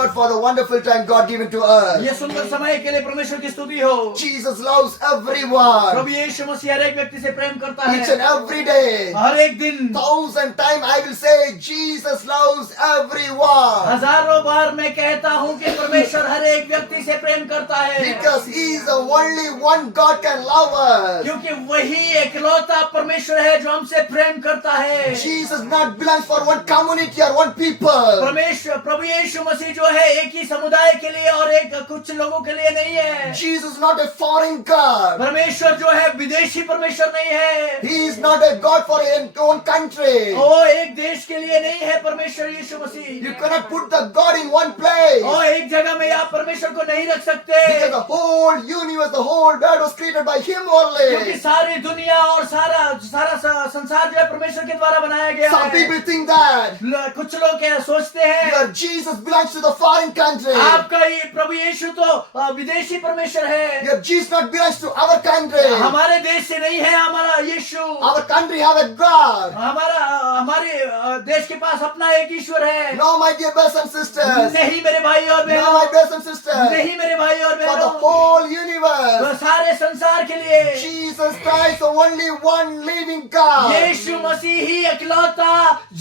God for the wonderful time God given to us. ये सुंदर समय के लिए परमेश्वर की स्तुति हो। Jesus loves everyone. प्रभु यीशु मसीह हर एक व्यक्ति से प्रेम करता Each and है। every day. हर एक दिन 1,000 times I will say Jesus loves everyone. हजारों बार मैं कहता हूँ कि परमेश्वर हर एक व्यक्ति से प्रेम करता है, Because He is the only one God can love us. क्योंकि वही इकलौता परमेश्वर है जो हमसे प्रेम करता है। Jesus not belongs for one community or one people. परमेश्वर प्रभु यीशु मसीह जो है एक ही समुदाय के लिए और एक कुछ लोगों के लिए नहीं है। Jesus not a foreign God. परमेश्वर जो है विदेशी परमेश्वर नहीं है। He is not a God for his own country. वो एक देश के लिए नहीं है परमेश्वर यीशु मसीह। You cannot put the God in one place. और एक जगह में आप परमेश्वर को नहीं रख सकते, Because the whole universe, the whole world was created by Him क्योंकि only. सारी दुनिया और सारा संसार जो है परमेश्वर के द्वारा बनाया गया Some है। people think that कुछ लोग क्या सोचते हैं your Jesus belongs to the foreign country. आपका ये प्रभु यीशु तो विदेशी परमेश्वर है, Your Jesus not belongs to our country. हमारे देश से नहीं है हमारा यीशु। Our country have a God. हमारे देश के पास अपना एक ईश्वर है। No, my dear brothers and sisters. नहीं मेरे भाई और No, my बहनों, brothers and sisters. नहीं मेरे भाई और For the बहनों, whole universe, तो सारे संसार के लिए Jesus Christ, the only one living God. यीशु मसीह ही इकलौता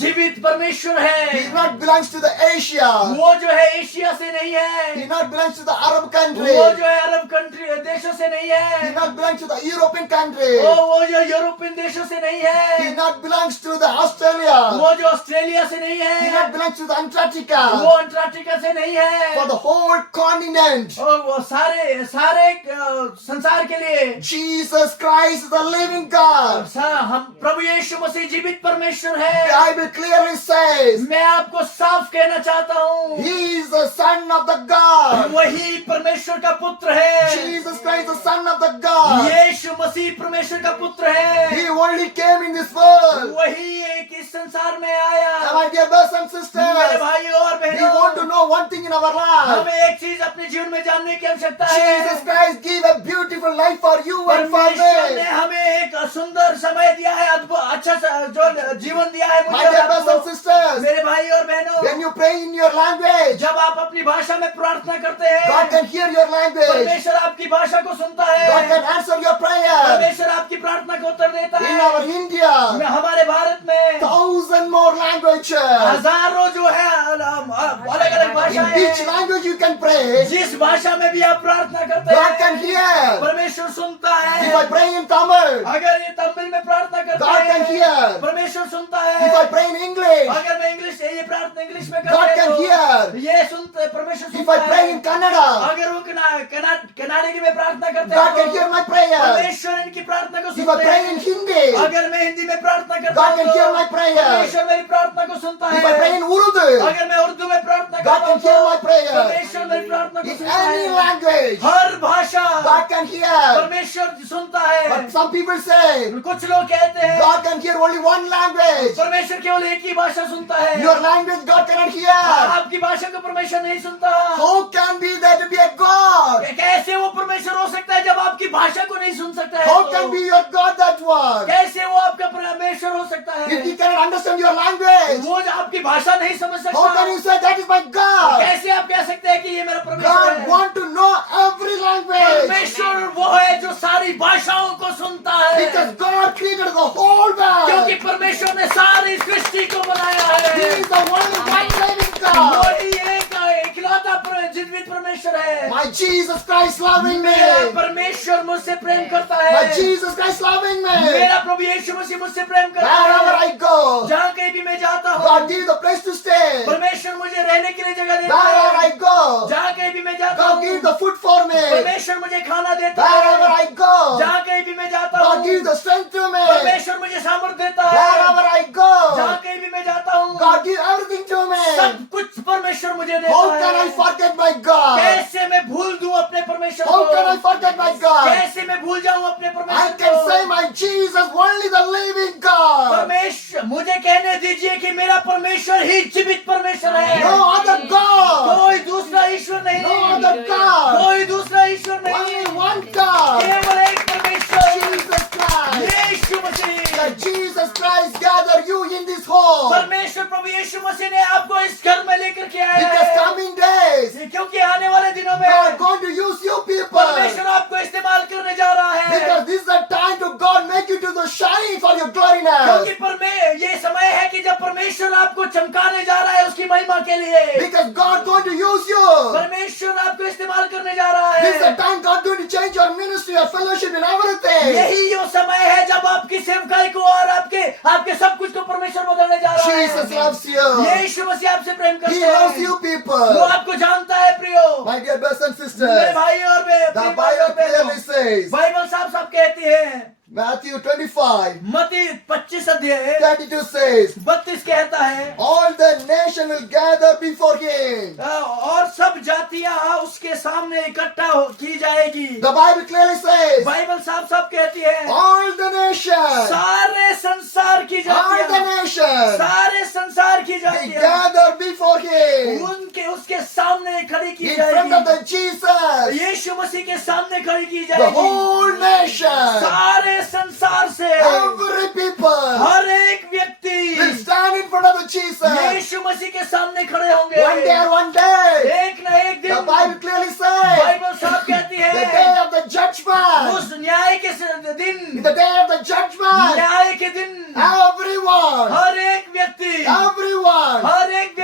जीवित परमेश्वर He है। not belongs to the Asia. वो जो है एशिया से नहीं He है, not belongs to the Arab country. वो जो है अरब कंट्री देशों से नहीं He है, not belongs to the European country. वो जो यूरोपियन देशों से नहीं He है, not belongs to the Australia. वो जो ऑस्ट्रेलिया से नहीं He not है, belongs to the वो Antarctica. अंटार्कटिका से नहीं है, For the whole continent, और वो सारे संसार के लिए Jesus Christ is the living God. हम प्रभु यीशु मसीह जीवित परमेश्वर है। The Bible clearly says मैं आपको साफ कहना चाहता हूँ, He is the Son of the God. वही परमेश्वर का पुत्र है। Jesus Christ, the Son of the God. यीशु मसीह परमेश्वर का पुत्र है, He only came in this world. वही एक इस संसार में आया। And my dear brothers and मेरे sisters, भाई और we want to बहनों, know one thing in our life. हमें एक चीज अपने जीवन में जानने की आवश्यकता Jesus है। Christ gave a beautiful life for you and for परमेश्वर ने me. हमें एक सुंदर समय दिया है, अद्भुत अच्छा जो जीवन दिया है My मुझे dear और brothers and आपको। sisters, मेरे भाई और बहनों, when you pray in your language, जब आप अपनी भाषा में प्रार्थना करते God हैं, can hear your language. परमेश्वर आपकी भाषा को सुनता God है, can answer your prayer. परमेश्वर आपकी प्रार्थना को उत्तर देता In our है। India, हमारे भारत में 1,000 more languages. हजारों जो है अलग अलग In भाषाएं which हैं। language you can pray, जिस भाषा में भी आप प्रार्थना करते God can हैं, hear. परमेश्वर सुनता If I है। pray in Tamil, अगर ये तमिल में प्रार्थना करते God can हैं, hear. परमेश्वर सुनता If I है। pray in English, अगर मैं ये प्रार्थना इंग्लिश में God करते can हैं hear. तो ये सुनते परमेश्वर If सुनता I pray in है। Kannada, अगर वो कनाडा में प्रार्थना करते God can हैं hear तो my prayer. परमेश्वर इनकी प्रार्थना को If I सुनते pray in हैं। Hindi, अगर मैं हिंदी में प्रार्थना करता God हूँ can hear my तो prayer. परमेश्वर मेरी प्रार्थना को सुनता if I pray है। in Urdu, अगर मैं उर्दू में प्रार्थना God करता can हूँ hear my तो prayer. परमेश्वर मेरी प्रार्थना को In सुनता any है। language, हर भाषा God can hear. परमेश्वर सुनता है। But some people say, कुछ लोग कहते हैं God can hear only one language. परमेश्वर केवल एक ही भाषा सुनता है। Your language God cannot hear. आपकी भाषा को परमेश्वर नहीं सुनता। How can be there to be a God? कैसे वो परमेश्वर हो सकता है जब आपकी भाषा को नहीं सुन सकता है? How तो can be your God that one? कैसे वो आपका परमेश्वर हो सकता If है? he cannot understand your language, वो जो आपकी भाषा नहीं समझ how can सकता, you say that is my God? कैसे आप कह सकते हैं कि ये मेरा परमेश्वर God है? want to know every language. परमेश्वर वो है जो सारी भाषाओं को सुनता है, Because God created the whole क्योंकि world. परमेश्वर ने सारी सृष्टि को बनाया He है। is the only one living God. वही एक इकलौता जीवित परमेश्वर है। My Jesus Christ loving me. मेरा परमेश्वर मुझसे प्रेम करता My है। Jesus Christ loving me. मेरा प्रभु यीशु मसीह मुझसे प्रेम करता Wherever है। I go, जहाँ कहीं भी मैं जाता God हूँ, give the place to stay. परमेश्वर मुझे रहने के लिए जगह देता Wherever है। I go, जहाँ कहीं भी मैं जाता God give हूँ, the food for me. परमेश्वर मुझे खाना देता Wherever है। I go, जहाँ कहीं भी मैं जाता God give हूँ, the strength to me. परमेश्वर मुझे सामर्थ देता है। Wherever I जहाँ go, कहीं भी मैं जाता हूँ, God give everything to me. सब कुछ परमेश्वर मुझे How देता can I है। forget my God? कैसे मैं भूल दूं अपने परमेश्वर How can I को? forget my God? कैसे मैं भूल जाऊं अपने I परमेश्वर can say को? my Jesus only the living God. परमेश्वर मुझे कहने दीजिए कि मेरा परमेश्वर ही जीवित परमेश्वर है। No other God. कोई दूसरा ईश्वर नहीं, No other God. कोई दूसरा ईश्वर Only नहीं, one God. केवल एक परमेश्वर Jesus Christ. Yeshu Masih. That Jesus Christ gather you in this home. परमेश्वर प्रभु यीशु मसीह ने आपको इस घर में लेकर के आया Because है, coming day, के लिए, Because God going to use you. परमेश्वर आपको इस्तेमाल करने जा रहा This is the है। time God going to change your ministry, your fellowship and everything. यही वो समय है जब आपकी सेवकाई को और आपके सब कुछ को परमेश्वर बदलने जा रहा है। Jesus loves you. यीशु मसीह आपसे प्रेम He करता loves है, you वो people. आपको जानता है प्रियो। My dear brothers and मेरे sisters, भाई और the प्रिय भाई और Bible clearly बहनों, says, बाइबल साफ साफ कहती है, Matthew 25, मत्ती 25 अध्याय 32 says, 32 कहता है, all the nation will gather before him. और सब जातियां उसके सामने इकट्ठा की जाएगी। The Bible clearly says, Bible साफ साफ कहती है, all the nation, सारे संसार की all the जातियां, nation, सारे संसार की they जातियां gather before him. उसके सामने खड़ी की In front of जाएगी। the Jesus, यीशु मसीह के सामने खड़ी की the जाएगी। whole nation, सारे संसार से every people हर एक व्यक्ति will stand in front of the Jesus. यीशु मसीह के सामने खड़े होंगे। One day or one day, एक न एक the दिन Bible clearly says, बाइबल साफ कहती the है, day of the judgment, उस न्याय के in दिन, the day of the judgment, न्याय के दिन everyone, हर एक व्यक्ति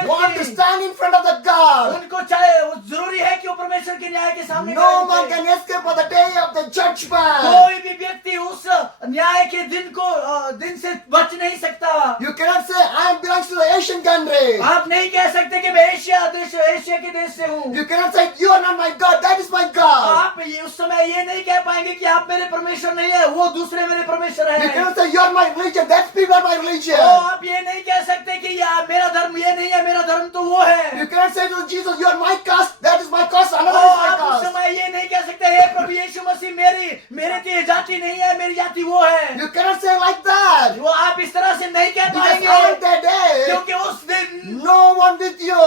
want to stand in front of the God. उनको चाहे जरूरी है कि वो परमेश्वर के न्याय के सामने No खड़े one हों। can escape for the day of the judgment. कोई भी व्यक्ति उस न्याय के दिन से बच नहीं सकता। You cannot say, I belongs to the Asian country. आप नहीं कह सकते कि मैं एशिया के देश से हूँ। You cannot say, you are not my God, that is my God. आप उस समय ये नहीं कह पाएंगे कि आप मेरे परमेश्वर नहीं है, वो दूसरे मेरे परमेश्वर You है। cannot say, you are my religion, that people are my religion. आप ये नहीं कह सकते कि मेरा धर्म ये नहीं है, मेरा धर्म तो वो है। You cannot say to Jesus, you are my caste, that is my caste, another is my आप उस caste. समय ये नहीं कह सकते, हे प्रभु यीशु मसीह मेरी तो ये जाति नहीं है, मेरी जाति वो है। You cannot say like that. वो आप इस तरह से नहीं कह Because पाएंगे, on that day, क्योंकि उस दिन no one with you.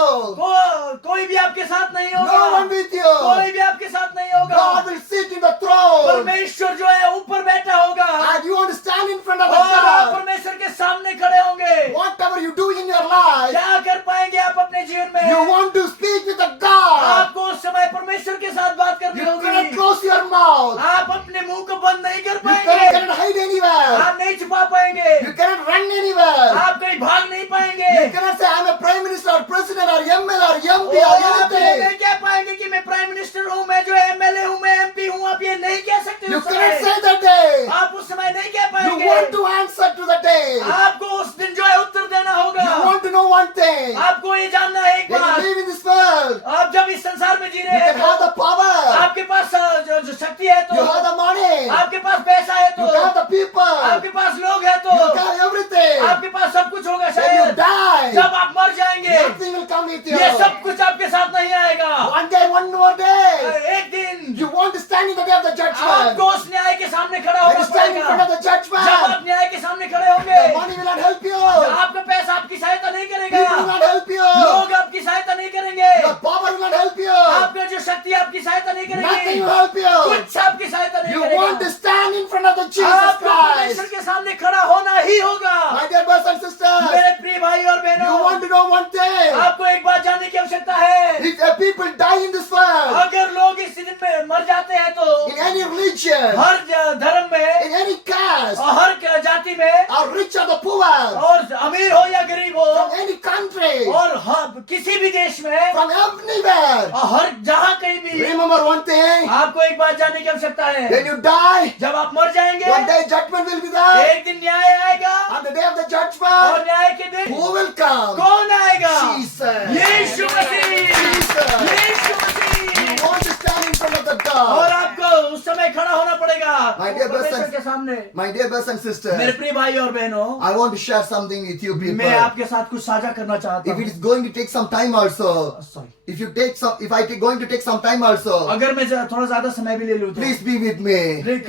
कोई भी आपके साथ नहीं होगा। No one with you. कोई भी आपके साथ नहीं होगा। God will sit in the throne. परमेश्वर जो है ऊपर बैठा होगा And you want to stand in front of the और आप God. परमेश्वर के सामने खड़े होंगे। Whatever you do in your life, क्या कर पाएंगे आप अपने जीवन में? you want to speak with the God. आपको उस समय परमेश्वर के साथ बात करनी You cannot होगी। close your mouth. आप अपने मुंह को बंद नहीं कर You पाएंगे। cannot hide anywhere. आप नहीं छुपा पाएंगे। You cannot run anywhere. आप कहीं भाग नहीं पाएंगे। You cannot say I'm a prime minister or president or ML or MP और or आप ये anything. नहीं कह पाएंगे कि मैं प्राइम मिनिस्टर हूँ, मैं जो एमएलए हूँ, मैं एमपी हूँ। आप ये नहीं कह सकते You उस cannot समय। say that day. आप उस समय नहीं कह You पाएंगे। want to answer to the day. आपको उस दिन जो है उत्तर देना होगा। You want to know one thing. आपको ये जानना है एक When you बात, live in this world, आप जब इस संसार में जी you रहे हैं can have the power. आपके पास जो शक्ति है तो, You have the money. आपके पास पैसा है You तो, have the people. आपके पास लोग है तो, You have everything. आपके पास सब कुछ होगा। When you शायद die, जब आप मर जाएंगे nothing will come with you. ये सब कुछ आपके साथ नहीं आएगा। One day, one more day, एक दिन you want to stand in the day of the judgment. आपको उस न्याय के सामने खड़ा When होना you stand in front पड़ेगा। of the जब judgment, आप न्याय के सामने खड़े होंगे, the money will not help you. आपका पैसा आपकी सहायता नहीं People will करेगा, not help you. लोग आपकी सहायता नहीं करेंगे, The power will not help you. आपका जो शक्ति है आपकी सहायता नहीं Nothing करेगी, will help you. कुछ आपकी सहायता नहीं You want to करेगा। stand in front of the Jesus आपको परमेश्वर Christ. के सामने खड़ा होना ही होगा। My dear brothers and sisters, मेरे प्रिय भाई और you बहनों, want to know one thing. आपको एक बात जानने की आवश्यकता है। If people die in this world, अगर लोग इस दिन में मर जाते हैं तो in any religion, हर धर्म में in any caste, और हर जाति में, or rich or the poor, और अमीर हो या गरीब हो, from any country, और किसी भी देश में, from everywhere, और हर जहाँ कहीं भी, remember one thing. आपको एक बात जानने की आवश्यकता है। When you die, जब आप मर जाएंगे, one day judgment will be there. एक दिन न्याय आएगा, On the day of the और judgment, न्याय के दिन who will come? कौन आएगा? Jesus. यीशु मसीह। Jesus. यीशु मसीह। You want to stand in front of the और God. आपको उस समय खड़ा होना पड़ेगा My dear परमेश्वर brothers, के सामने। My dear brothers and मेरे sisters, प्रिय भाई और बहनों, I want to share something with you people. मैं आपके साथ कुछ साझा करना चाहता If it हूँ। is going to take some time also, Sorry, if I take going to take some time also, अगर मैं थोड़ा ज्यादा समय भी ले लूँ तो please be with me.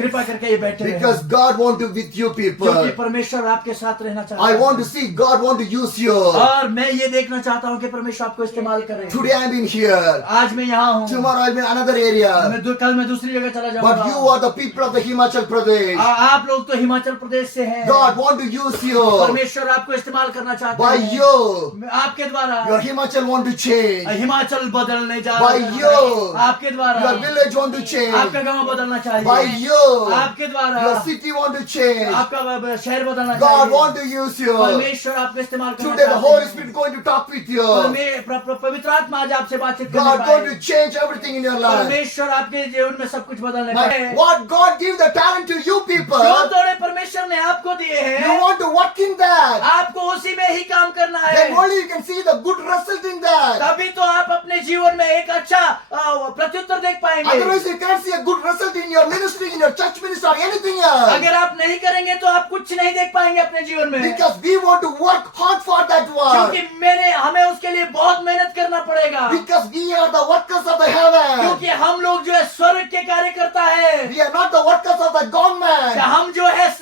कृपा करके ये बैठे रहें। Because God want to with you क्योंकि people. परमेश्वर आपके साथ रहना चाहता I है। want to see God want to use you. और मैं ये देखना चाहता हूँ कि परमेश्वर आपको इस्तेमाल करे। Today I am in here. आज मैं यहाँ हूँ, Tomorrow I will be in another area. कल मैं दूसरी जगह चला But you जाऊंगा। are the people of the Himachal Pradesh. आप लोग तो हिमाचल प्रदेश से हैं। God want to use you. परमेश्वर आपको इस्तेमाल करना चाहते By हैं। you, आपके द्वारा your Himachal want to change. Himachal बदलने जा By रहा you, है। आपके द्वारा your village want to change. आपका गांव बदलना चाहिए। By you, आपके द्वारा your city want to change. आपका शहर बदलना God want चाहिए। to use you. परमेश्वर आपको इस्तेमाल करना Today the Holy चाहते Spirit हैं। going to talk with you. पवित्र आत्मा आज आपसे बातचीत करने God going पाए। to change everything in your life. परमेश्वर आपके जीवन में सब कुछ बदलने Now, पाए। what God give the talent to you people, जो थोड़े परमेश्वर ने आपको दिए you हैं, want to work in that. आपको उसी में ही काम करना है। Then only you can see the good result in that. तभी तो आप अपने जीवन में एक अच्छा प्रत्युत्तर देख पाएंगे। Otherwise you can't see a good result in your ministry, in your church ministry or anything else. अगर आप नहीं करेंगे तो आप कुछ नहीं देख पाएंगे अपने जीवन में। Because we want to work hard for that work. क्योंकि हमें उसके लिए बहुत मेहनत करना पड़ेगा। Because we are the workers of the heaven. क्योंकि हम लोग जो है स्वर्ग के कार्यकर्ता है। We are not the workers of the government. हम जो है इस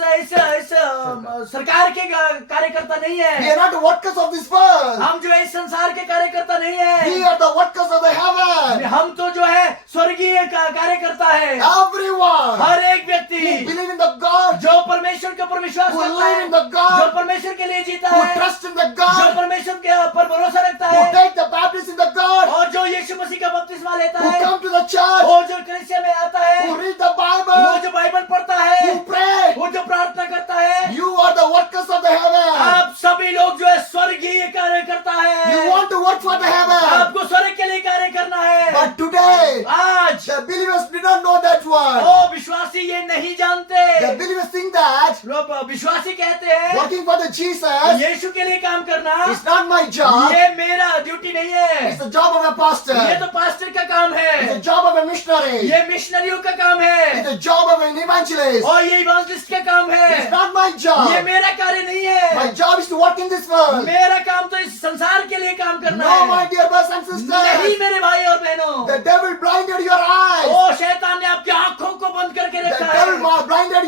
सरकार के कार्यकर्ता नहीं We है। are not the workers of this world. हम जो है इस संसार के कार्यकर्ता नहीं We है। are the workers of the heaven. हम तो जो है स्वर्गीय कार्यकर्ता है। Everyone हर एक who व्यक्ति believe in the God, जो परमेश्वर के ऊपर विश्वास who करता live है, in the जो God, परमेश्वर के लिए जीता who है, trust in the जो God, परमेश्वर के ऊपर भरोसा रखता who है, take the baptism in the God, और जो यीशु मसीह का बपतिस्मा लेता who है, come to the church, और जो कलीसिया में आता है, who read the वो Bible, जो बाइबल पढ़ता है, who pray. वो जो प्रार्थना करता है, You are the workers of the heaven. आप सभी लोग जो है स्वर्गीय कार्य करता है। You want to work for the heaven. आपको स्वर्ग के लिए कार्य करना है। But today, आज the believers did not know that one. ओ विश्वासी ये नहीं जानते। The believers think that लोग विश्वासी कहते हैं working for the Jesus यीशु के लिए काम करना is not my job. ये मेरा ड्यूटी नहीं है। It's the job of a pastor. ये तो पास्टर का काम It's the है। job of a missionary. ये मिशनरियों का काम है। It's the job of an evangelist. और ये इवांजलिस्ट का काम It's है। not my ये job. मेरा कार्य नहीं है। My job is to work in this world. मेरा काम तो इस संसार के लिए काम करना No, my है। dear brothers and नहीं sisters. मेरे भाई और बहनों। The devil blinded your eyes. ओ शैतान ने आपकी आंखों को बंद करके The रखा devil है। blinded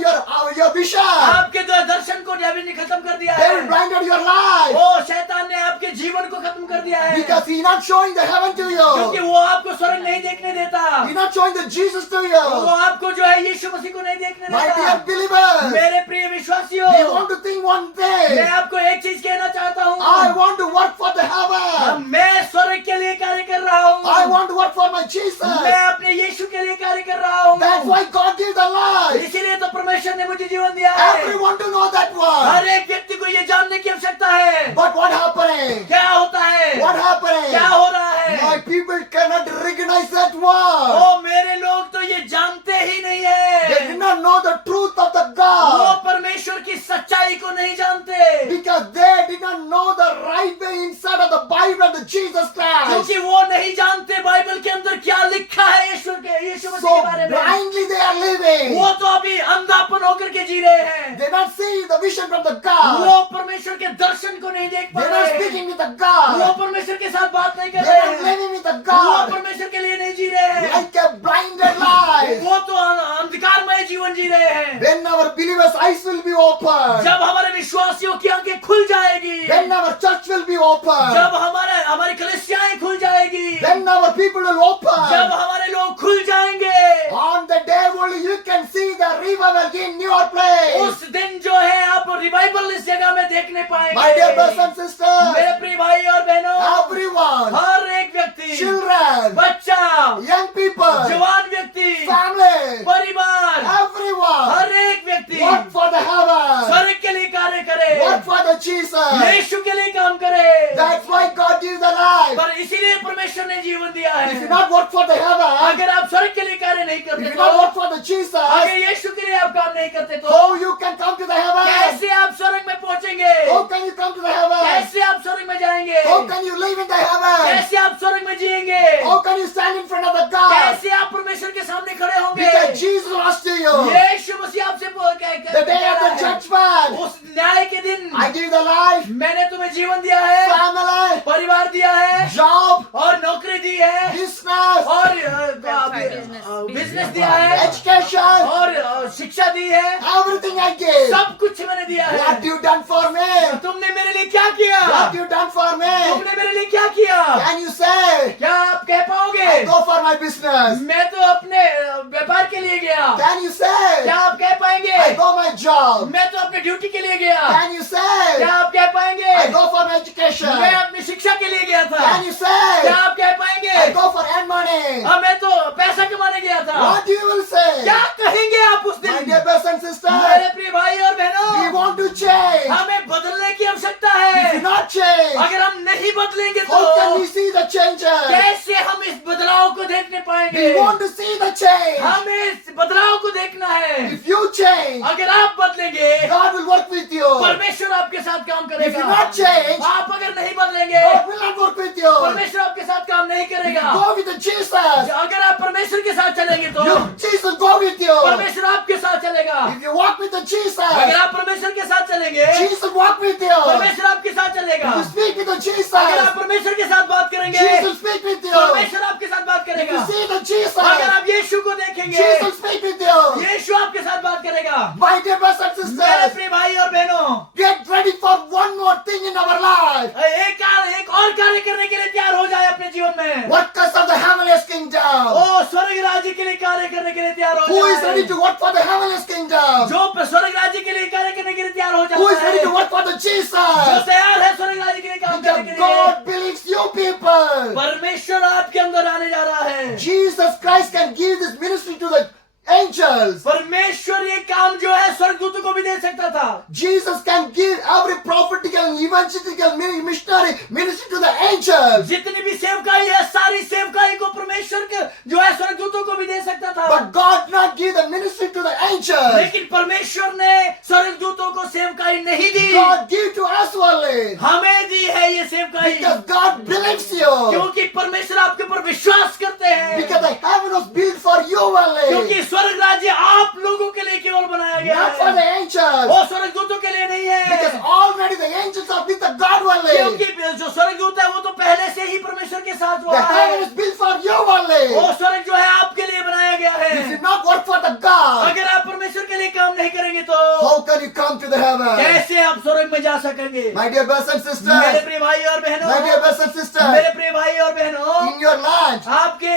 your vision. आपके जो दर्शन को अभी ने खत्म कर दिया है। Devil blinded your life. ओ शैतान ने आपके जीवन को खत्म कर दिया है। Because he's not showing the heaven to क्योंकि you. वो आपको स्वर्ग नहीं देखने देता। He's not showing the Jesus to वो you. आपको जो है यीशु मसीह को नहीं देखने My dear देता। believers, मेरे प्रिय विश्वासियों, we want to think one मैं thing. आपको एक चीज कहना चाहता हूँ। I want to work for the heaven. मैं स्वर्ग के लिए कार्य कर रहा हूँ। I want to work for my Jesus. मैं अपने यीशु के लिए कार्य कर रहा हूँ। That's why God gives the life. इसीलिए तो परमेश्वर ने मुझे जीवन दिया है। Everyone to know that one. हर एक व्यक्ति को ये जानने की आवश्यकता है। But what happening? क्या होता है? What happening? क्या हो रहा है? My people cannot recognize that one. ओ मेरे लोग तो ये जानते ही नहीं They है। did not know the truth of the वो God. परमेश्वर की सच्चाई को नहीं जानते। Because they did not know the right way inside of the Bible of the Jesus Christ. क्योंकि वो नहीं जानते बाइबल के अंदर क्या लिखा है यीशु मसीह So के बारे में। blindly they are living. वो तो अभी अंधापन होकर के जी रहे हैं। They not see the vision from the God. वो परमेश्वर के दर्शन को नहीं देख पा They're रहे not हैं। speaking with the वो God. परमेश्वर के साथ बात नहीं कर They're रहे not हैं। living with the वो God. परमेश्वर के लिए नहीं जी रहे हैं। Like a blinded life. वो तो अंधकारमय जीवन जी रहे हैं। When our believers' eyes will be open. जब हमारे विश्वासियों की आंखें खुल जाएगी, When our church will be open. जब हमारी कलीसियाएं खुल जाएगी, Then our people will जब open. हमारे लोग खुल जाएंगे, On the day only you can see the revival in your place. उस दिन जो है आप रिवाइवल इस जगह में देखने My dear brothers पाएंगे। and sisters, मेरे प्रिय भाई और बहनों, everyone, हर एक व्यक्ति, children, बच्चा, young people, जवान व्यक्ति, family, परिवार, everyone, हर एक व्यक्ति work for the heaven, स्वर्ग के लिए कार्य करे, work for the Jesus. यीशु के लिए काम करे। That's why God gives the life. पर इसीलिए परमेश्वर ने जीवन दिया If you है। not work for the heaven, अगर आप स्वर्ग के लिए कार्य नहीं if करते you not तो, work for the Jesus, अगर यीशु के लिए आप काम नहीं करते तो how you can come to the heaven? कैसे आप स्वर्ग में पहुंचेंगे? How can you come to the heaven? कैसे आप स्वर्ग में जाएंगे? How can you live in the heaven? कैसे आप स्वर्ग में जिएंगे? How can you stand in front of the God? कैसे आप परमेश्वर के सामने खड़े होंगे? Because Jesus lost to you. यीशु मसीह आपसे The day of the judgment, उस न्याय के दिन I give the life, मैंने तुम्हें जीवन दिया है, family, परिवार दिया है, job, और नौकरी दी है, business, और Business. बिजनेस दिया है, education, और शिक्षा दी है। everything I give. सब कुछ मैंने दिया What है। you done for me? तुमने मेरे लिए क्या किया? What you done for me? तुमने मेरे लिए क्या किया? Can you say, क्या आप कह पाओगे? I go for for my business. मैं तो अपने व्यापार के लिए गया। Can you say? क्या आप कह पाएंगे? I go my job. मैं तो अपने ड्यूटी के लिए गया। Can you say? क्या आप कह पाएंगे? I go for my education. मैं अपनी शिक्षा के लिए गया था। Can you say? क्या आप कह पाएंगे? I go for earn money. हाँ, मैं तो पैसा कमाने गया था। What you will say? क्या कहेंगे आप उस My दिन? dear brothers and मेरे sisters, प्रिय भाई और we बहनों, want to change. हमें बदलने की आवश्यकता If है। you not change, अगर हम नहीं बदलेंगे how can तो we see the changes? कैसे हम इस बदलाव को देखने पाएंगे? We want to see the change. हमें इस बदलाव को देखना है। If you change, अगर आप बदलेंगे, God will work with you. परमेश्वर आपके साथ काम If you करेगा। not change, आप अगर नहीं बदलेंगे, God will not work with you. परमेश्वर आपके साथ काम नहीं करेगा। Go with the Jesus. अगर आप परमेश्वर के साथ चलेंगे तो Jesus will go with you. परमेश्वर आपके साथ चलेगा। If you walk with the Jesus, अगर आप परमेश्वर के साथ चलेंगे, Jesus will walk with you. परमेश्वर आपके साथ चलेगा। If you speak with the Jesus, अगर आप परमेश्वर के साथ बात करेंगे, Jesus will speak with you. परमेश्वर आपके साथ बात If you करेगा। see the Jesus, अगर आप यीशु को देखेंगे, Jesus will speak with you. यीशु आपके साथ बात करेगा। My dear brothers and मेरे sisters, प्रिय भाई और बहनों, get ready for one more thing in our life. एक और कार्य करने के लिए तैयार हो जाए अपने जीवन में। Workers of the heavenly kingdom. ओ स्वर्ग राज्य के लिए कार्य करने के लिए तैयार हो Who is जाए। ready to work for the heavenly kingdom? जो स्वर्ग राज्य के लिए कार्य करने के लिए तैयार हो Who is जाता ready है, to work for the जो Jesus? तैयार है स्वर्ग राज्य के लिए काम करने के Because लिए, God believes you people. परमेश्वर आपके अंदर आने जा रहा है। Jesus Christ can give this ministry to the angels. परमेश्वर ये काम जो है स्वर्गदूतों को भी दे सकता था। Jesus can give every prophetical and evangelical missionary ministry to the angels. जितनी भी सेवकाई है, सारी सेवकाई को परमेश्वर के जो है स्वर्गदूतों को भी दे सकता था। But God not give the ministry to the angels. लेकिन परमेश्वर ने स्वर्गदूतों को सेवकाई नहीं दी, God give to us only. हमें दी है ये सेवकाई। Because God believes you. क्योंकि परमेश्वर आपके ऊपर विश्वास करते हैं। Because the heaven was built for you only. क्योंकि स्वर्ग राज्य आप लोगों के लिए केवल बनाया गया Not for the है, angels. वो स्वर्गदूतों के लिए नहीं Because है। already the angels are with the God only. क्योंकि जो स्वर्गदूत है वो तो पहले से ही परमेश्वर के साथ The हुआ heaven है। is built for you only. वो स्वर्ग जो है आपके लिए बनाया गया If है। you not work for the God, अगर आप परमेश्वर के लिए काम नहीं करेंगे तो how can you come to the heaven? कैसे आप स्वर्ग में जा सकेंगे? My dear brothers and मेरे sisters, प्रिय भाई और बहनों, my dear brothers and मेरे sisters, प्रिय भाई और बहनों, in your land, आपके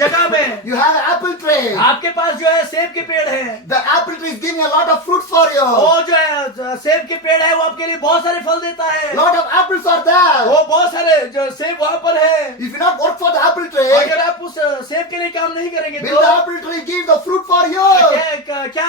जगह में you have an apple tree. आपके पास जो है सेब के पेड़ है। The apple tree is giving a lot of fruits for you. वो जो है सेब के पेड़ है वो आपके लिए बहुत सारे फल देता है। Lot of apples are there. वो बहुत सारे जो सेब वहाँ पर है। If you not work for the apple tree, अगर आप उस सेब के लिए काम नहीं करेंगे will तो the apple tree give the fruit for you? क्या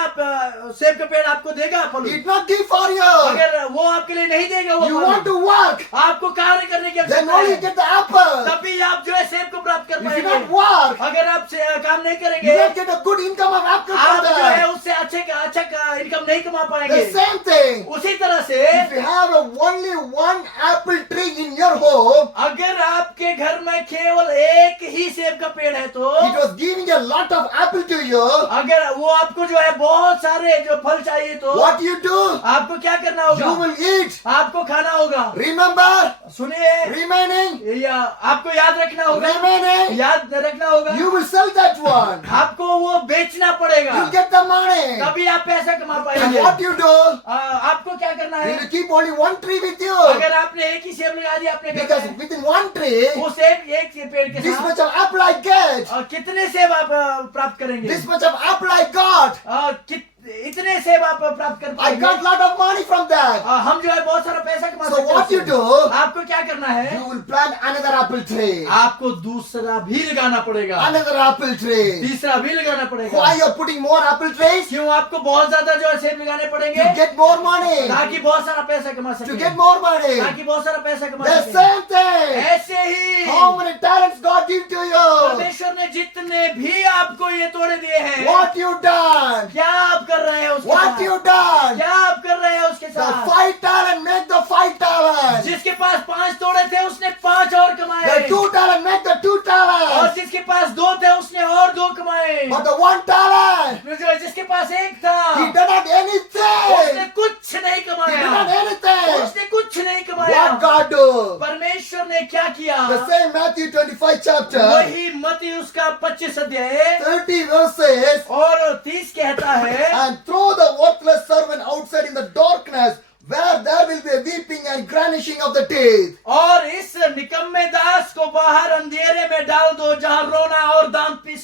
सेब का पेड़ आपको देगा फल? It not give for you. अगर वो आपके लिए नहीं देगा वो You फल, want to work, आपको कार्य करने की then आवश्यकता only you है, get the apple. तभी आप जो है सेब को प्राप्त कर If you पाएंगे। not work, अगर आप काम नहीं you करेंगे don't get a good income of apple आप from जो है that. उससे अच्छा इनकम नहीं कमा पाएंगे। The same thing. उसी तरह से If you have only one apple tree in your home, अगर आपके घर में केवल एक ही सेब का पेड़ है तो it was giving a lot of apple to you. अगर वो आपको जो है बहुत सारे जो फल चाहिए तो What you do? आपको क्या करना You होगा? will eat. आपको खाना होगा। Remember, सुनिए, remaining, या आपको याद रखना होगा, remaining. याद रखना होगा, You will sell that one. आपको वो बेचना पड़ेगा, You get the money. तभी आप पैसा कमा And पाएंगे। what you do? आपको क्या करना है? You will keep only one tree with you. अगर आपने एक ही सेब लगा दिया अपने घर Because में, within one tree, वो सेब एक से पेड़ के this साथ much of apple I get. कितने सेब आप प्राप्त करेंगे? This much of apple I got. इतने सेब आप प्राप्त कर I पाएंगे। got lot of money from that. हम जो है बहुत सारा पैसा कमा So सकते हैं what you उससे। do? आपको क्या करना है? You will plant another apple tree. आपको दूसरा भी लगाना पड़ेगा, Another apple tree. तीसरा भी लगाना पड़ेगा। Why you're putting more apple trees? क्यों आपको बहुत ज्यादा जो है सेब लगाने पड़ेंगे? To get more money. ताकि बहुत सारा पैसा कमा To सके, get more money. ताकि बहुत सारा पैसा कमा The सके। same thing. ऐसे ही How many talents God give to you? परमेश्वर ने जितने भी आपको ये तोड़े दिए हैं, What you done? क्या आप कर रहे हैं उसके What साथ? you done? क्या आप कर रहे हैं उसके The साथ? 5 talent make the 5 talent. जिसके पास 5 तोड़े थे उसने 5 और कमाए, The 2 talent make the 2 और talent. जिसके पास 2 थे उसने और 2 कमाए, But the 1 talent, जिसके पास 1 था he did not उसने anything. कुछ नहीं He did कमाया, not anything. उसने कुछ नहीं कमाया। What God do? परमेश्वर ने क्या किया? The same Matthew 25 chapter, वही मत्ती उसका 25 अध्याय 30 verses, और 30 कहता है, and throw the worthless servant outside in the darkness, where there will be a weeping and gnashing of the teeth. और इस निकम्मे दास को बाहर अंधेरे में डाल दो जहाँ रोना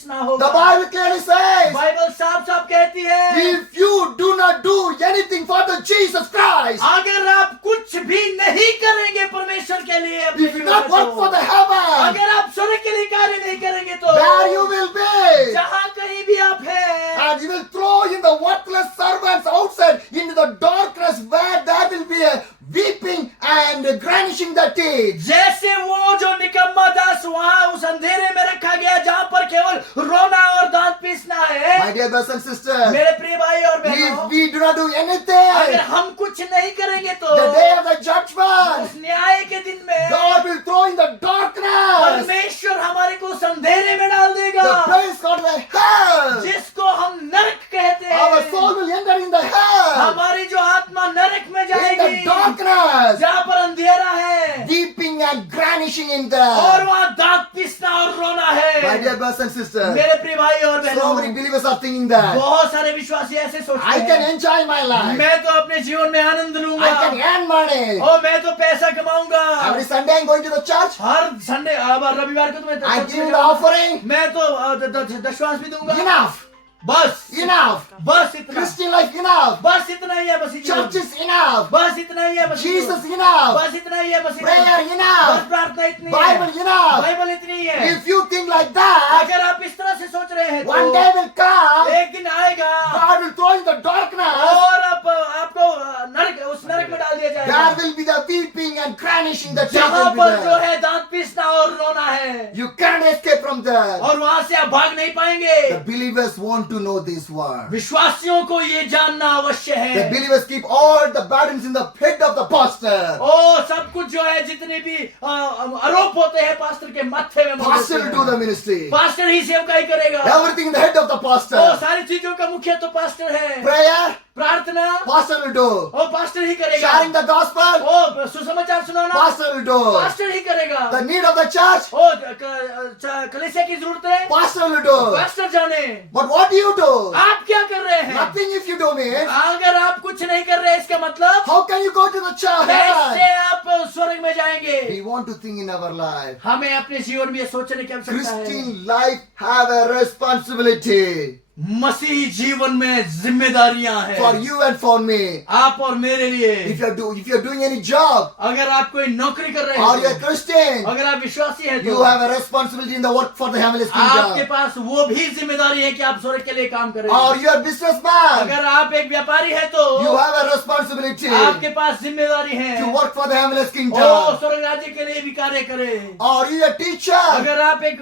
पीसना The होगा। Bible clearly says, बाइबल साफ साफ कहती है, if you do not do anything for the Jesus Christ, अगर आप कुछ भी नहीं करेंगे परमेश्वर के लिए, अपने if you जीवन not में work for the तो, heaven, अगर आप स्वर्ग के लिए कार्य नहीं करेंगे तो there you will be. जहाँ कहीं भी आप हैं, And you will throw in the worthless servants outside into the darkness where there will be a weeping and grinding the teeth. जैसे वो जो निकम्मा दास वहाँ उस अंधेरे में रखा गया जहाँ पर केवल रोना और दांत पीसना है। My dear brothers and sisters, मेरे प्रिय भाई और if बहनों, we do not do अगर anything, हम कुछ नहीं करेंगे तो the day of the judgment, उस न्याय के दिन में God will throw in the darkness, परमेश्वर हमारे को उस अंधेरे में डाल देगा, the place called the hell. जिसको हम नरक कहते Our हैं। soul will enter in the hell, हमारी जो आत्मा नरक में in जाएगी, the darkness, जहाँ पर अंधेरा है weeping and grinding in और there. वहाँ दांत पीसना और रोना My है। dear brothers and sisters, मेरे प्रिय भाई और so many बहनों, believers are thinking that बहुत सारे विश्वासी ऐसे सोचते I can हैं, enjoy my life, मैं तो अपने जीवन में आनंद I can लूंगा, earn money. और मैं तो पैसा कमाऊंगा। Every Sunday I'm going to the church, her Sunday अब रविवार को तो मैं I चर्च give में the जाऊंगा। offering. मैं तो दशवांश भी दूंगा। Enough, बस enough. इतना, Christian life enough. बस इतना ही है मसीह जीवन। Church is enough. बस इतना ही है मसीह Jesus जीवन। enough. बस इतना ही है मसीह Prayer जीवन। बस enough. प्रार्थना इतनी Bible है, enough. बाइबल इतनी ही है। If you think like that, अगर आप इस तरह से सोच रहे हैं one तो day will come, एक दिन आएगा God will throw in the darkness. और आपको नरक, उस नरक में डाल दिया There जाएगा, will be the weeping and crashing the जहाँ teeth will पर be जो there. है दांत पीसना और रोना है, You can't escape from that. और वहां से आप भाग नहीं पाएंगे। The believers want to know this word. विश्वासियों को ये जानना अवश्य The है। believers keep all the burdens in the head of the pastor. ओ सब कुछ जो है, जितने भी आरोप होते हैं पास्टर के माथे में मौजूद Pastor will do the हैं। ministry. पास्टर ही सेवकाई करेगा। Everything in the head of the O pastor. सारी चीजों का मुखिया तो पास्टर है। Prayer, प्रार्थना pastor will do. ओ पास्टर ही करेगा। Sharing the gospel, ओ सुसमाचार सुनाना pastor will do. पास्टर ही करेगा। The need of the church, ओ कलीसिया की जरूरतें pastor will do. पास्टर जाने। But what do you do? आप क्या कर रहे हैं? Nothing if you do means. अगर आप कुछ नहीं कर रहे, इसका मतलब How can you go to the church? कैसे आप स्वर्ग में जाएंगे? We want to think in our life. हमें अपने जीवन में ये सोचने की आवश्यकता है। Christian life have a responsibility मसीही जीवन में जिम्मेदारियां हैं for you and for me. आप और मेरे लिए। If you're doing any job अगर आप कोई नौकरी कर रहे or you're हैं, Christian, अगर आप विश्वासी हैं you तो have a responsibility in the work for the heavenly आपके kingdom. पास वो भी जिम्मेदारी है कि आप स्वर्ग के लिए काम करें। Or you're a businessman, अगर आप एक व्यापारी है तो you have a responsibility आपके पास जिम्मेदारी है to work for the heavenly O kingdom. स्वर्ग राज्य के लिए भी कार्य करें। Or you're a teacher, अगर आप एक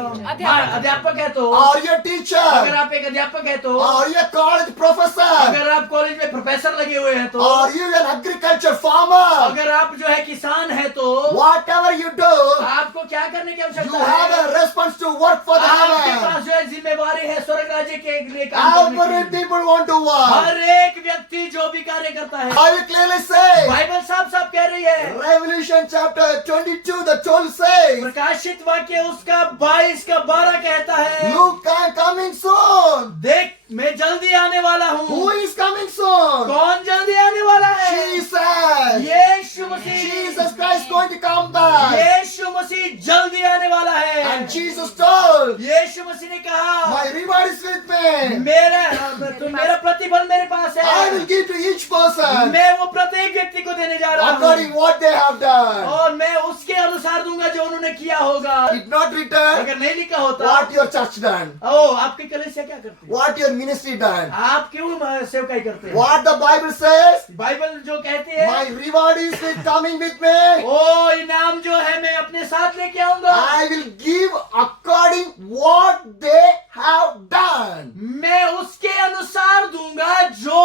अध्यापक है तो, or you're a teacher, अगर आप एक अध्यापक है तो, or you're a college professor, अगर आप कॉलेज में प्रोफेसर लगे हुए हैं तो, or you're an agriculture farmer. अगर आप जो है किसान है तो, Whatever you do, आपको क्या करने की you आवश्यकता have है? a response to work for the आपके heaven. पास जो है जिम्मेवारी है स्वर्ग राज्य के लिए काम करने Every की। people want to work. हर एक व्यक्ति जो भी कार्य करता है, Bible clearly says, बाइबल साफ साफ कह रही है। Revelation chapter 22, the 12 says, प्रकाशित वाक्य उसका 22 का 12 कहता है, Look, I'm coming soon. देख मैं जल्दी आने वाला Who हूँ। is coming soon? कौन जल्दी आने वाला है? Jesus. यीशु मसीह। Jesus Christ going to come back. यीशु मसीह जल्दी आने वाला है। And Jesus told, यीशु मसीह ने कहा, My reward is with me. मेरा प्रतिफल मेरे पास I है, will give to each person मैं वो प्रत्येक व्यक्ति को देने जा रहा हूँ according what they have done. और मैं उसके अनुसार दूंगा जो उन्होंने किया होगा। Did not return अगर नहीं लिखा होता, what your church done, ओ आपकी कलीसिया क्या करती है? what your ministry done, आप क्यों सेवकाई करते हैं? what the Bible says. Bible जो कहती है, My reward is with coming with me. ओ इनाम जो है मैं अपने साथ लेके आऊंगा। I will give according what they have done. मैं उसके अनुसार दूंगा जो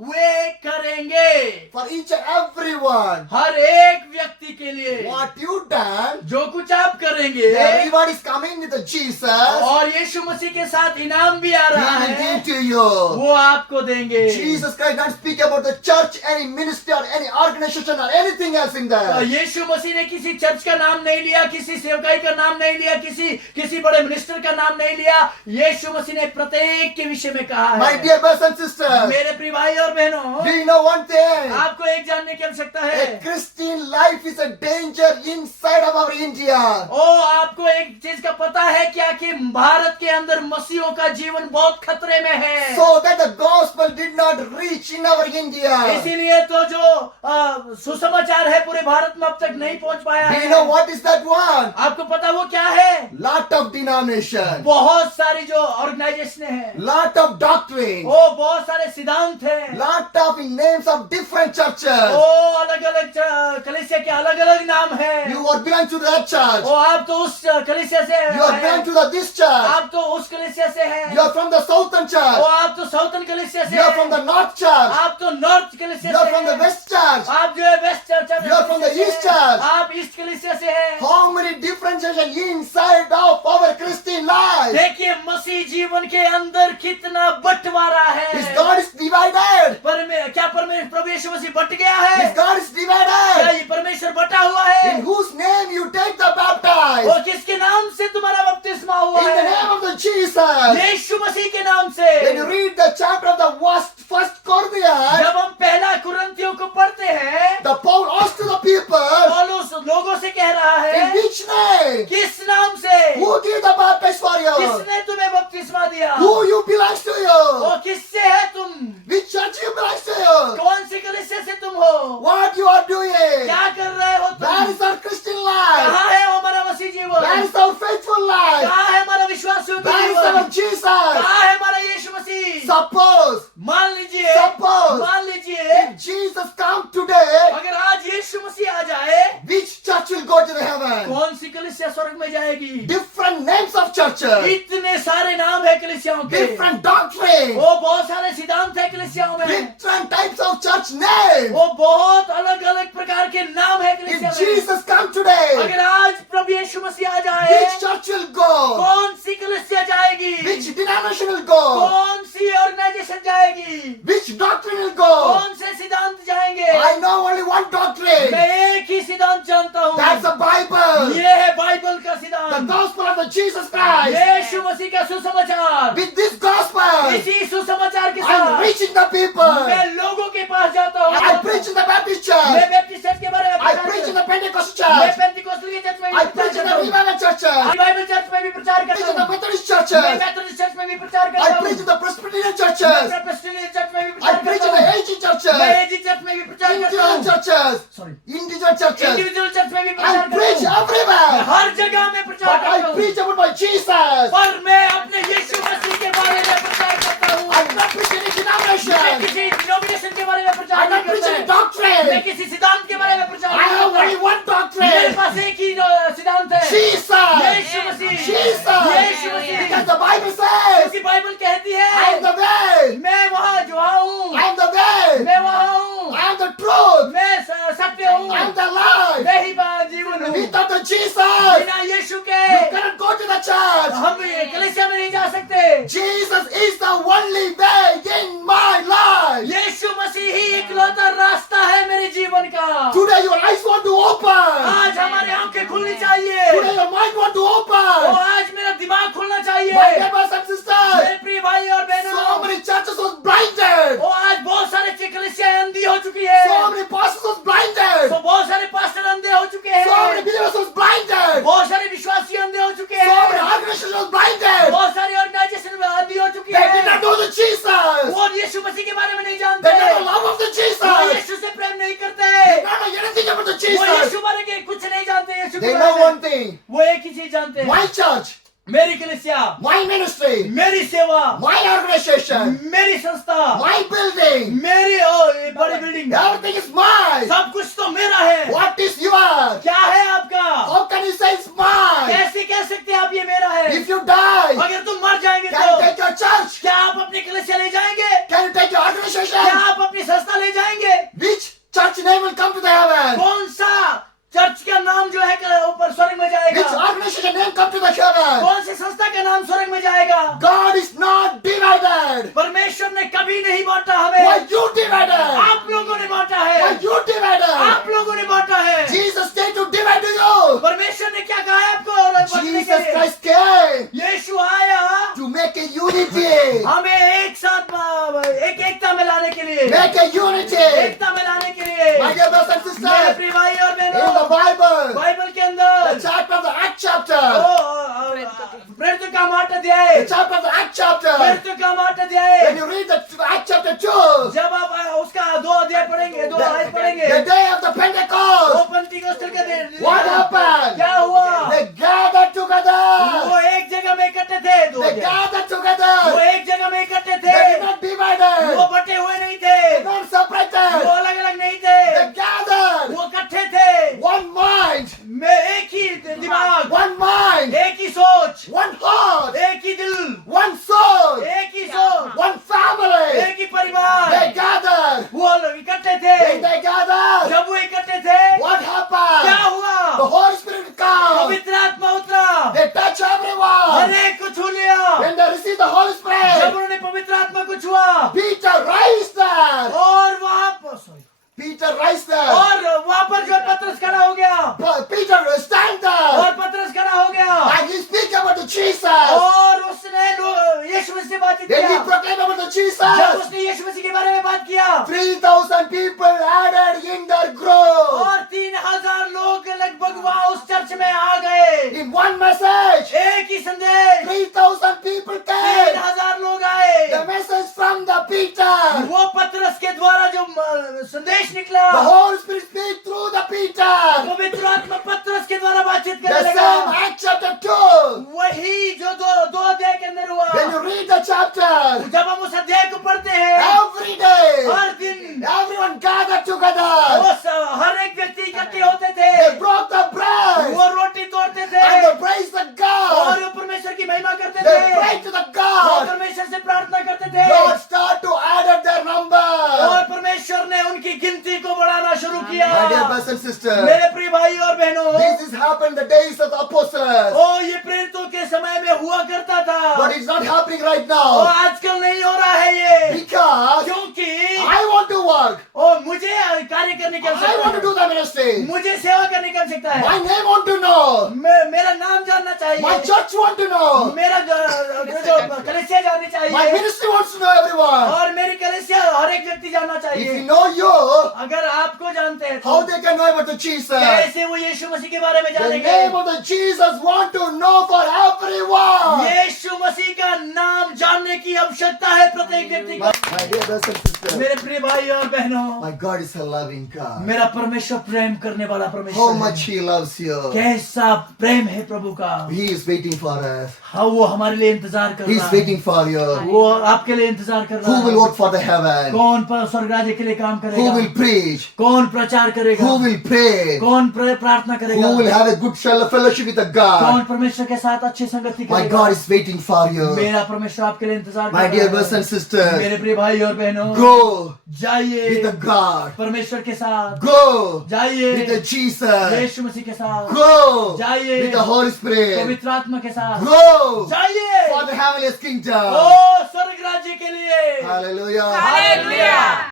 वे करेंगे। For each and every one, हर एक व्यक्ति के लिए what you done, जो कुछ आप करेंगे, the reward is coming with the Jesus. और यीशु मसीह के साथ इनाम भी आ He रहा will है, give to you. वो आपको देंगे। Jesus Christ don't speak about the church, any ministry or any organization or anything else in there. यीशु मसीह ने किसी चर्च का नाम नहीं लिया, किसी सेवकाई का नाम नहीं लिया, किसी बड़े मिनिस्टर का नाम नहीं लिया। यीशु मसीह ने प्रत्येक के विषय में कहा My है। dear brothers and sisters, मेरे प्रिय भाई और बहनों, do you know one thing? आपको एक जानने की आवश्यकता है। A Christian life is a danger inside of our India. ओ आपको एक चीज का पता है क्या कि भारत के अंदर मसीहों का जीवन बहुत खतरे में है। So that the gospel did not reach in our India. इसीलिए तो जो सुसमाचार है पूरे भारत में अब तक नहीं पहुंच पाया Do you है। know what is that one? आपको पता वो क्या है? Lot of denomination, बहुत सारी जो ऑर्गेनाइजेशन है, lot of doctrine, वो बहुत सारे सिद्धांत हैं, lot of in names of different churches. वो अलग अलग कलीसिया के अलग अलग नाम है। You are belong to that church. वो आप तो उस कलीसिया से You are belong हैं, to this church. आप तो उस कलीसिया से हैं, You are from the southern वो church. आप तो साउथर्न कलीसिया से You are from हैं, the north church. आप तो नॉर्थ कलीसिया You से are from the हैं, west church. आप जो है west church You are from the east church. आप ईस्ट कलीसिया से हैं। How many differentiation inside of our Christian life? देखिए मसीह जीवन के अंदर कितना बंटवारा Is है। God is divided? क्या परमेश्वर प्रभु यीशु मसीह बट गया Is है? God is क्या divided? ये परमेश्वर बटा हुआ है? In whose name you take the baptize? और किसके नाम से तुम्हारा बपतिस्मा हुआ In the है? name of the Jesus. यीशु मसीह के नाम से। When you read the chapter of the first Corinthians, जब हम पहला कुरिन्थियों को पढ़ते हैं, the Paul asked to the people, पौलुस लोगों से कह रहा in है, which name? किस नाम से? Who gave the baptize for you? किसने तुम्हें बपतिस्मा दिया? Who you belongs to you? वो किससे है तुम? Which church you belongs to you? कौन सी कलीसिया से तुम हो? What you are doing? क्या कर रहे हो That तुम? is our Christian life. कहाँ है हमारा मसीह That जीवन? is our faithful life. कहाँ है हमारा विश्वासियों का That is जीवन? our Jesus. कहाँ है हमारा यीशु मसीह? Suppose मान लीजिए, Suppose. मान लीजिए, if Jesus come today, अगर आज यीशु मसीह आ जाए, which church will go to the heaven? कौन सी कलीसिया स्वर्ग में जाएगी? Different names of churches, इतने सारे नाम है कलीसियाओं के, different doctrine, वो बहुत सारे सिद्धांत है कलीसियाओं में, different types of church names. वो बहुत अलग अलग प्रकार के नाम है कलीसिया If में। Jesus come today, अगर आज प्रभु यीशु मसीह आ जाए, which church will go? कौन सी कलीसिया जाएगी? Which denomination will go? कौन सी ऑर्गेनाइजेशन जाएगी? Which doctrine will go? कौन से सिद्धांत जाएंगे? I know only one doctrine. मैं एक ही सिद्धांत जानता हूँ, That's the Bible. ये है बाइबल का The सिद्धांत, gospel of the Jesus Christ. यीशु मसीह का सुसमाचार। With this gospel, इसी सुसमाचार के I'm साथ reaching the people. मैं लोगों के पास जाता हूँ। I preach in the Baptist मैं church. बैप्टिस्ट चर्च के बारे में I प्रचार preach in करता the Pentecostal हूँ। मैं church. पेंटिकोस्टल के चर्च में भी I प्रचार preach in करता the हूँ। Revival churches. बाइबल चर्च में भी प्रचार I preach करता in the हूँ। Methodist मैं churches. मेथोडिस्ट चर्च में भी प्रचार I करता preach हूँ। in the Presbyterian मैं churches. प्रेस्बिटेरियन चर्च में भी I प्रचार preach करता in the हूँ। AG मैं churches. एजी चर्च में भी प्रचार करता Individual हूँ। churches. Sorry, Individual churches. Individual church में भी I प्रचार preach करता हूँ। everywhere. हर जगह में प्रचार But करता I हूँ। preach about my Jesus. पर मैं अपने यीशु मसीह के बारे में प्रचार करता हूँ। I'm not preaching any मैं denomination. किसी डिनोमिनेशन के बारे में प्रचार I'm नहीं not preaching any करता। मैं doctrine. किसी सिद्धांत के बारे में प्रचार I नहीं have only करता। one मेरे doctrine. पास एक ही सिद्धांत है, Jesus. यीशु मसीह। Jesus. यीशु मसीह। Because the Bible says, क्योंकि बाइबल कहती I am है, the way. मैं वहाँ जो हूँ, I am the way. मैं वहाँ हूँ, I am the truth. मैं सत्य हूँ, I am the life. मैं ही जीवन हूँ। Without the Jesus, बिना यीशु के you cannot go to the church. हम कलीसिया में नहीं जा सकते। Jesus is the only way in my life. यीशु मसीह ही इकलौता रास्ता है मेरे जीवन का। Today your eyes want to open. आज हमारी आंखें खुलनी चाहिए। Today your mind want to O open. आज मेरा दिमाग खुलना चाहिए। My dear brothers and sisters, मेरे प्रिय भाई और so बहनों, many churches was blinded. ओ आज बहुत सारे कलीसियाएं अंधी हो चुकी है। So many pastors was blinded. तो बहुत सारे पास्टर अंधे हो चुके हैं। So many believers was blinded. बहुत सारे विश्वासी अंधे हो चुके So many हैं। organizations was blinded. बहुत सारी ऑर्गेनाइजेशन अंधी हो चुकी They did है। not know the Jesus. वो यीशु मसीह के बारे में नहीं They जानते। did not love of the वो Jesus. यीशु से प्रेम नहीं They करते। did not know anything about the वो Jesus. यीशु बारे के कुछ नहीं जानते। यीशु के They बारे know में one thing. वो एक ही चीज जानते हैं, My church, मेरी कलीसिया, my ministry, मेरी सेवा, my organization, मेरी संस्था, my building, मेरी ये बड़ी बिल्डिंग, everything is mine. सब कुछ तो मेरा है। What is yours? क्या है आपका? How can you say it's mine? कैसे कह सकते हैं आप ये मेरा है? If you die, अगर तुम मर जाएंगे can you तो take your church? क्या आप अपनी कलीसिया ले जाएंगे? Can you take your क्या organization? आप अपनी संस्था ले जाएंगे? Which church name will come to the heaven? कौन सा चर्च का नाम जो है ऊपर स्वर्ग में Which जाएगा? organization name come to the heaven? कौन सी संस्था का नाम स्वर्ग में जाएगा? God is not divided. परमेश्वर ने कभी नहीं बांटा हमें। Why you divided? आप लोगों ने बांटा है। Why you divided? आप लोगों ने बांटा है। Jesus came to divide you. परमेश्वर ने क्या कहा है आपको और बांटने के Jesus लिए? Christ came यीशु आया to make a unity. हमें एक साथ एकता में लाने के लिए, Make a unity. एकता में लाने के लिए। My dear brothers and मेरे sisters, प्रिय भाई और in the बहनों, Bible, बाइबल के the अंदर chapter of the Acts chapter, chapter. प्रेरितों का 8 अध्याय, The chapter of the Act chapter. प्रेरितों का 8 अध्याय। When you read the Act chapter 2, जब आप उसका 2 अध्याय पढ़ेंगे, 2 आयत पढ़ेंगे, the day of the वो Pentecost, पेंटिकोस्टल के दिन what happened? क्या हुआ? They gathered together. वो एक जगह में इकट्ठे थे। 2 They अध्याय। gathered वो together. एक जगह में इकट्ठे They थे। did not divided. वो बटे हुए नहीं थे। They were not separated. वो अलग अलग नहीं थे। They gathered. वो इकट्ठे थे। One mind. में एक ही दिमाग, One mind. एक ही सोच, One heart. एक ही दिल, One soul. एक ही सोच, One family. एक ही परिवार। They gathered. वो लोग इकट्ठे थे। When they gathered, जब वो इकट्ठे थे, what क्या happened? हुआ? The Holy Spirit comes. पवित्र आत्मा उतरा, They touch everyone. हर एक को छू लिया। When they receive the Holy जब Spirit, उन्होंने पवित्र आत्मा को छुआ, Peter raised there. और वहाँ पर Peter raised there. और वहाँ पर जो पतरस खड़ा हो गया, Peter stand there. और पतरस खड़ा हो गया, And he speak about the Jesus. और उसने यीशु मसीह से बातचीत Then he किया। proclaim about the जब Jesus. उसने यीशु मसीह के बारे में बात किया, 3,000 people added in their group. और 3000 लोग लगभग वहाँ उस चर्च में आ गए। In one message, एक ही संदेश, 3,000 people came. 3000 लोग आए। The message from the Peter. वो पतरस के द्वारा जो संदेश निकला, The Holy Spirit speak through the Peter. पवित्र आत्मा पतरस के द्वारा बातचीत The करने same लगा। Act chapter 2. वही जो दो अध्याय के अंदर हुआ। When you read the chapter, जब हम उस अध्याय को पढ़ते हैं, every day, हर दिन everyone gathered together. हर एक व्यक्ति इकट्ठे होते थे। They broke the bread वो रोटी तोड़ते थे and they praised the God. और वो परमेश्वर की महिमा करते They थे। prayed to the वो God. परमेश्वर से प्रार्थना करते थे, God started to add their number. और परमेश्वर ने उनकी गिनती को बढ़ाना शुरू किया। My dear brothers and sisters, मेरे प्रिय भाई और बहनों, this has happened in the days of the apostles, ओ ये प्रेरितों के समय में हुआ करता था, but it's not happening right और now आजकल नहीं हो रहा है ये, because क्योंकि I want to work. ओ मुझे कार्य करने की I want to आवश्यकता do the ministry. है, मुझे सेवा करने की आवश्यकता है, My name want to know. मेरा नाम जानना My चाहिए, church want to know. मेरा जो कलीसिया जाननी My चाहिए, ministry wants to know everyone. और मेरी कलीसिया हर एक व्यक्ति जानना If चाहिए। you know you, अगर आपको जानते हैं how तो they can know about the Jesus? कैसे वो यीशु मसीह के बारे में The जानेंगे? name of the Jesus want to know for everyone. यीशु मसीह का नाम जानने की आवश्यकता है प्रत्येक व्यक्ति को। My dear brothers and sisters, मेरे प्रिय भाई और बहनों, my God is a loving God. मेरा परमेश्वर प्रेम करने वाला How परमेश्वर much है। He loves you. कैसा प्रेम है प्रभु का। He is waiting for us. हाँ, वो हमारे लिए इंतजार कर He रहा is है। waiting for you. वो आपके लिए इंतजार कर रहा Who will है। work for the heaven? कौन स्वर्ग राज्य के लिए काम Who करेगा? will preach? कौन प्रचार करेगा? Who will pray? कौन प्रार्थना करेगा? Who will have a good fellowship with the God? कौन परमेश्वर के साथ अच्छी संगति My करेगा? God is waiting for you. मेरा परमेश्वर आपके लिए इंतजार कर My रहा dear है। brothers and sisters, मेरे प्रिय भाई और बहनों, go जाइए with the God. परमेश्वर के साथ, Go जाइए with the Jesus. यीशु मसीह के साथ, Go जाइए with the Holy Spirit. पवित्र आत्मा के साथ, Go जाइए for the heavenly kingdom. ओ स्वर्ग राज्य के लिए। Hallelujah. Hallelujah.